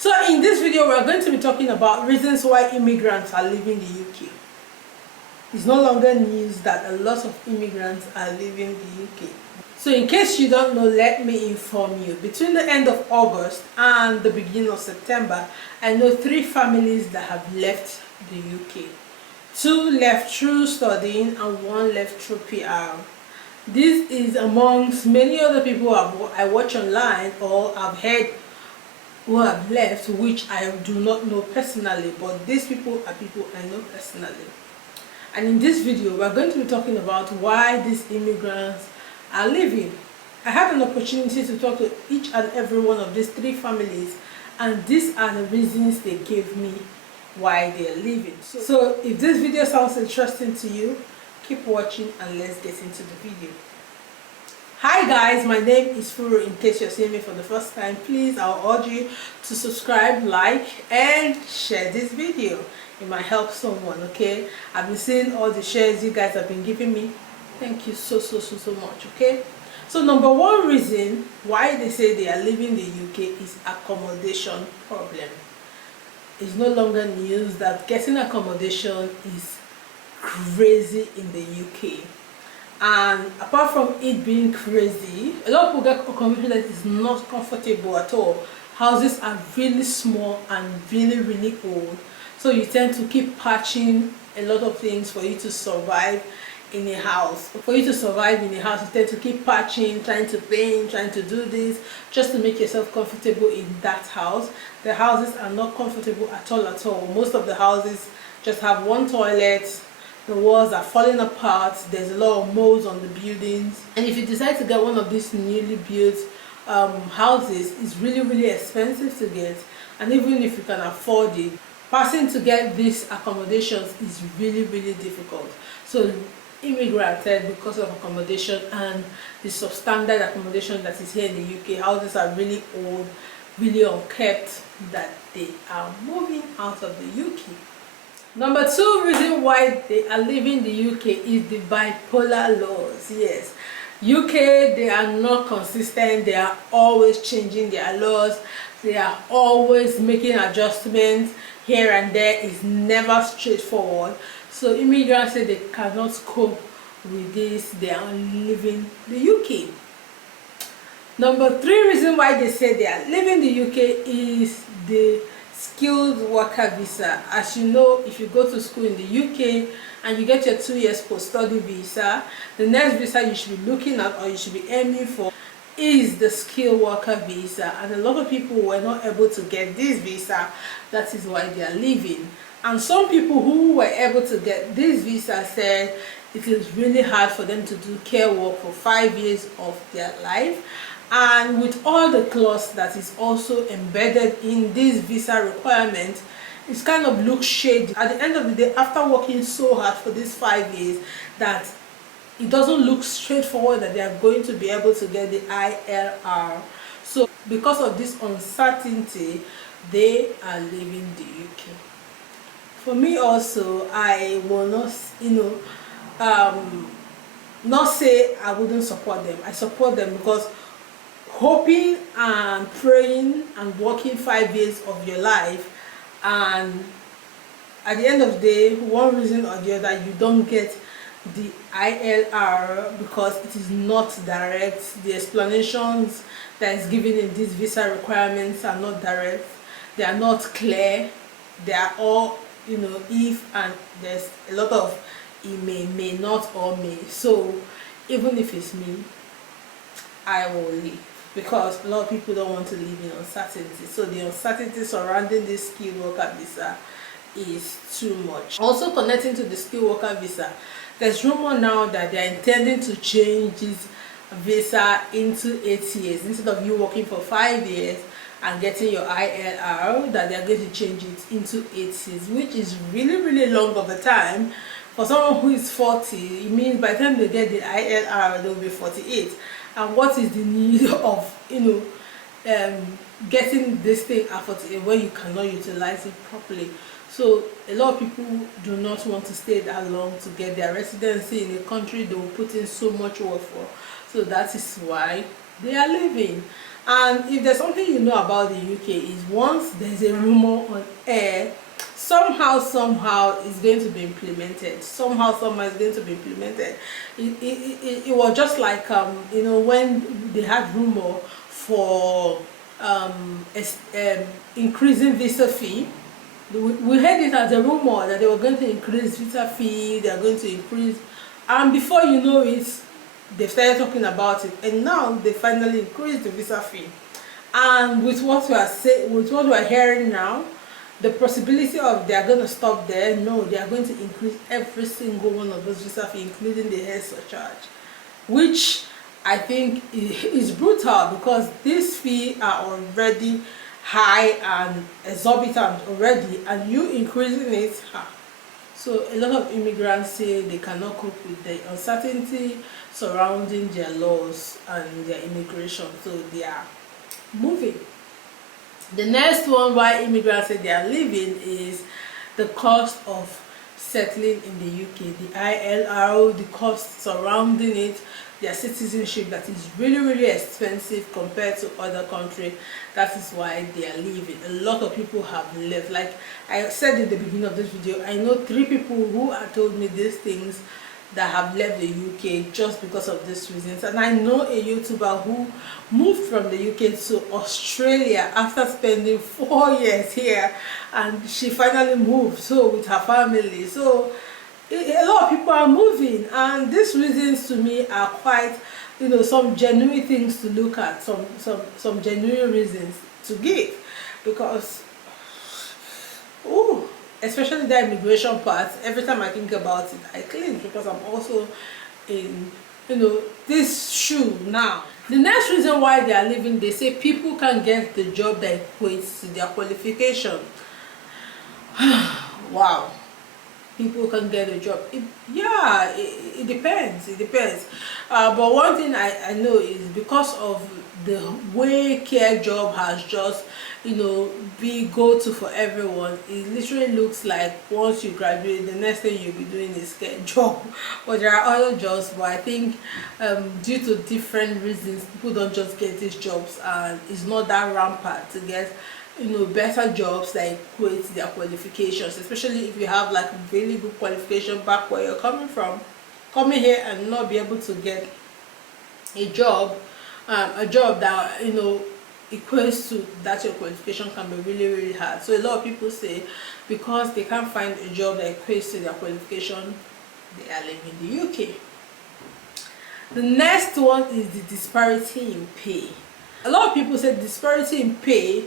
So in this video, we're going to be talking about reasons why immigrants are leaving the UK. It's no longer news that a lot of immigrants are leaving the UK. So in case you don't know, let me inform you. Between the end of August and the beginning of September, I know 3 families that have left the UK. 2 left through studying and 1 left through PR. This is amongst many other people I watch online or I've heard who have left, which I do not know personally, but these people are people I know personally. And in this video, we're going to be talking about why these immigrants are leaving. I had an opportunity to talk to each and every one of these 3 families, and these are the reasons they gave me why they are leaving. So if this video sounds interesting to you, keep watching and let's get into the video. Hi guys, my name is Furu. In case you're seeing me for the first time, please, I'll urge you to subscribe, like and share this video. It might help someone, okay? I've been seeing all the shares you guys have been giving me. Thank you so much, okay? So number 1 reason why they say they are leaving the UK is accommodation problem. It's no longer news that getting accommodation is crazy in the UK. And apart from it being crazy, a lot of people get accommodation that is not comfortable at all. Houses are really small and really old, so you tend to keep patching a lot of things for you to survive in a house. For you to survive in a house, you tend to keep patching, trying to paint, trying to do this just to make yourself comfortable in that house. The houses are not comfortable at all. Most of the houses just have 1 toilet. The walls are falling apart. There's a lot of mold on the buildings, and if you decide to get one of these newly built houses, it's really expensive to get. And even if you can afford it, passing to get these accommodations is really difficult. So immigrants, because of accommodation and the substandard accommodation that is here in the UK, houses are really old, really unkept, that they are moving out of the UK. Number 2 reason why they are leaving the UK is the bipolar laws. Yes, UK, they are not consistent. They are always changing their laws. They are always making adjustments here and there. It's never straightforward. So immigrants say they cannot cope with this. They are leaving the UK. Number 3 reason why they say they are leaving the UK is the skilled worker visa. As you know, if you go to school in the UK and you get your 2 years post-study visa, the next visa you should be looking at or you should be aiming for is the skilled worker visa. And a lot of people were not able to get this visa. That is why they are leaving. And some people who were able to get this visa said it is really hard for them to do care work for 5 years of their life. And with all the clause that is also embedded in this visa requirement, it kind of looks shady. At the end of the day, after working so hard for these 5 years, that it doesn't look straightforward that they are going to be able to get the ILR. So because of this uncertainty, they are leaving the UK. For me also, I will not, not say I wouldn't support them. I support them because hoping and praying and working 5 years of your life, and at the end of the day, one reason or the other, you don't get the ILR because it is not direct. The explanations that is given in these visa requirements are not direct. They are not clear. They are all, if, and there's a lot of it may not, or may. So even if it's me, I will leave, because a lot of people don't want to live in uncertainty. So the uncertainty surrounding this skilled worker visa is too much. Also connecting to the skilled worker visa, there's rumor now that they're intending to change this visa into 8 years. Instead of you working for 5 years and getting your ILR, that they're going to change it into 8 years, which is really long of a time. For someone who is 40, it means by the time they get the ILR, they'll be 48. And what is the need of getting this thing at 48 when you cannot utilize it properly? So a lot of people do not want to stay that long to get their residency in a country they will put in so much work for. So that is why they are leaving. And if there's something you know about the UK, is once there's a rumor on air, somehow it's going to be implemented. Somehow it's going to be implemented. It was just like when they had rumor for increasing visa fee. We heard it as a rumor that they were going to increase visa fee, they are going to increase, and before you know it, they started talking about it, and now they finally increased the visa fee. And with what we are hearing now, the possibility of they are going to stop there, no, they are going to increase every single one of those visa fee, including the head surcharge, which I think is brutal, because these fees are already high and exorbitant already, and you increasing it. So a lot of immigrants say they cannot cope with the uncertainty surrounding their laws and their immigration, so they are moving. The next one why immigrants say they are leaving is the cost of settling in the UK, the ILR, the cost surrounding it, their citizenship, that is really expensive compared to other countries. That is why they are leaving. A lot of people have left. Like I said in the beginning of this video, I know 3 people who have told me these things that have left the UK just because of these reasons. And I know a YouTuber who moved from the UK to Australia after spending 4 years here, and she finally moved with her family. So a lot of people are moving, and these reasons to me are quite, some genuine things to look at, some genuine reasons to give, because especially the immigration part, every time I think about it I cringe, because I'm also in this shoe now. The next reason why they are leaving, they say people can get the job that equates to their qualification. Wow, people can get a job. It depends. But one thing I know is because of the way care job has just be go-to for everyone, it literally looks like once you graduate, the next thing you'll be doing is care job. But there are other jobs, but I think due to different reasons, people don't just get these jobs, and it's not that rampant to get better jobs that equate their qualifications, especially if you have like really good qualification back where you're coming from. Coming here and not be able to get a job that equates to that your qualification can be really hard. So a lot of people say because they can't find a job that equates to their qualification, they are leaving the UK. The next one is the disparity in pay. A lot of people say disparity in pay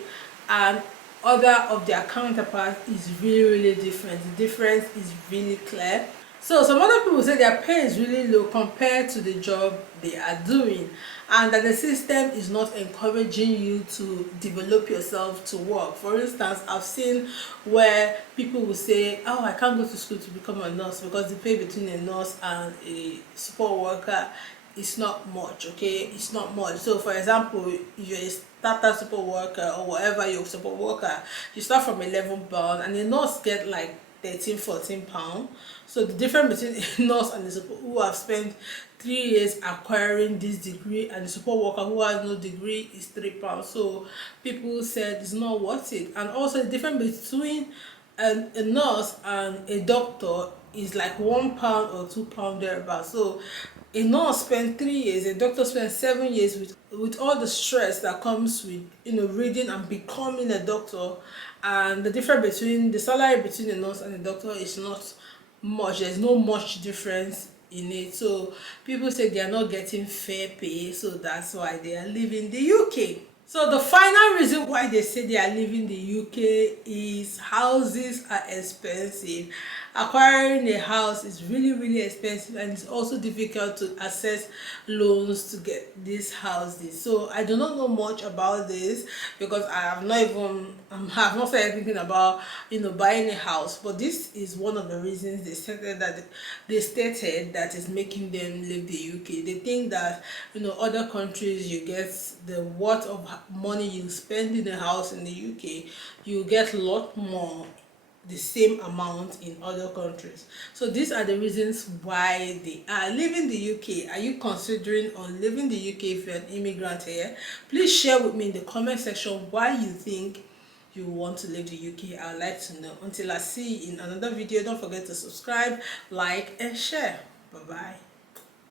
and other of their counterparts is really different. The difference is really clear. So some other people say their pay is really low compared to the job they are doing, and that the system is not encouraging you to develop yourself to work. For instance, I've seen where people will say, oh, I can't go to school to become a nurse because the pay between a nurse and a support worker is not much. Okay, it's not much. So for example, if you're a starter support worker or whatever your support worker, you start from £11 and a nurse get like £13-14. So the difference between a nurse and the support who have spent 3 years acquiring this degree and the support worker who has no degree is £3. So people said it's not worth it. And also the difference between a nurse and a doctor is like £1 or £2 thereabouts. So a nurse spent 3 years, a doctor spent 7 years with all the stress that comes with reading and becoming a doctor. And the difference between the salary between a nurse and a doctor is not much. There's no much difference in it. So people say they are not getting fair pay, so that's why they are leaving the UK. So the final reason why they say they are leaving the UK is houses are expensive. Acquiring a house is really expensive, and it's also difficult to access loans to get these houses. So I do not know much about this because I have not started thinking about buying a house. But this is one of the reasons they stated that is making them leave the UK. They think that other countries you get the worth of money you spend in a house in the UK, you get a lot more the same amount in other countries. So these are the reasons why they are leaving the UK. Are you considering on leaving the UK if you're an immigrant here? Please share with me in the comment section why you think you want to leave the UK. I'd like to know. Until I see you in another video, don't forget to subscribe, like and share. Bye bye.